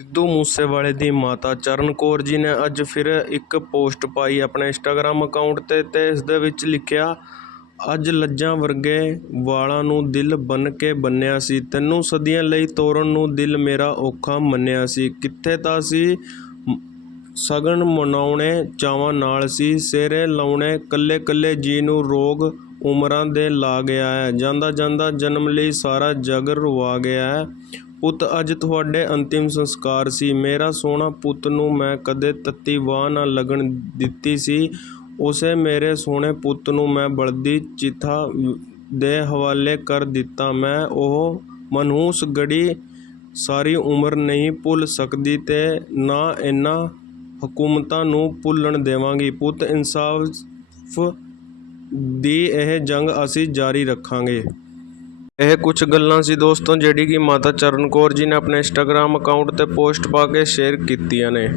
ਸਿੱਧੂ ਮੂਸੇਵਾਲੇ ਦੀ ਮਾਤਾ ਚਰਨ ਕੌਰ ਜੀ ਨੇ ਅੱਜ ਫਿਰ ਇੱਕ ਪੋਸਟ ਪਾਈ ਆਪਣੇ ਇੰਸਟਾਗ੍ਰਾਮ ਅਕਾਊਂਟ 'ਤੇ ਅਤੇ ਇਸ ਦੇ ਵਿੱਚ ਲਿਖਿਆ, ਅੱਜ ਲੱਜਾਂ ਵਰਗੇ ਵਾਲਾਂ ਨੂੰ ਦਿਲ ਬੰਨ੍ਹ ਕੇ ਬੰਨ੍ਹਿਆ ਸੀ। ਤੈਨੂੰ ਸਦੀਆਂ ਲਈ ਤੋਰਨ ਨੂੰ ਦਿਲ ਮੇਰਾ ਔਖਾ ਮੰਨਿਆ ਸੀ। ਕਿੱਥੇ ਤਾਂ ਸੀ? ਸ਼ਗਨ ਮਨਾਉਣੇ ਚਾਵਾਂ ਨਾਲ ਸੀ। ਸਿਹਰੇ ਲਾਉਣੇ ਕੱਲੇ ਕੱਲੇ ਜੀ ਨੂੰ ਰੋਗ ਉਮਰਾਂ ਦੇ ਲਾ ਗਿਆ ਹੈ। ਜਾਂਦਾ ਜਾਂਦਾ ਜਨਮ ਲਈ ਸਾਰਾ ਜਗ ਰਵਾ ਗਿਆ ਹੈ। ਪੁੱਤ, ਅੱਜ ਤੁਹਾਡੇ ਅੰਤਿਮ ਸੰਸਕਾਰ ਸੀ। ਮੇਰਾ ਸੋਹਣਾ ਪੁੱਤ ਨੂੰ ਮੈਂ ਕਦੇ ਤੱਤੀ ਵਾਹ ਨਾ ਲੱਗਣ ਦਿੱਤੀ ਸੀ। ਉਸੇ ਮੇਰੇ ਸੋਹਣੇ ਪੁੱਤ ਨੂੰ ਮੈਂ ਬਲਦੀ ਚਿੱਥਾ ਦੇ ਹਵਾਲੇ ਕਰ ਦਿੱਤਾ। ਮੈਂ ਉਹ ਮਨਹੂਸ ਗੜੀ ਸਾਰੀ ਉਮਰ ਨਹੀਂ ਭੁੱਲ ਸਕਦੀ ਤੇ ਨਾ ਇਹਨਾਂ ਹਕੂਮਤਾਂ ਨੂੰ ਭੁੱਲਣ ਦੇਵਾਂਗੀ। ਪੁੱਤ, ਇਨਸਾਫ ਦੀ ਇਹ ਜੰਗ ਅਸੀਂ ਜਾਰੀ ਰੱਖਾਂਗੇ। ਇਹ ਕੁਝ ਗੱਲਾਂ ਸੀ ਦੋਸਤੋ, ਜਿਹੜੀ ਕਿ ਮਾਤਾ ਚਰਨ ਕੌਰ ਜੀ ਨੇ ਆਪਣੇ ਇੰਸਟਾਗ੍ਰam ਅਕਾਊਂਟ ਤੇ ਪੋਸਟ ਪਾ ਕੇ ਸ਼ੇਅਰ ਕੀਤੀਆਂ ਨੇ।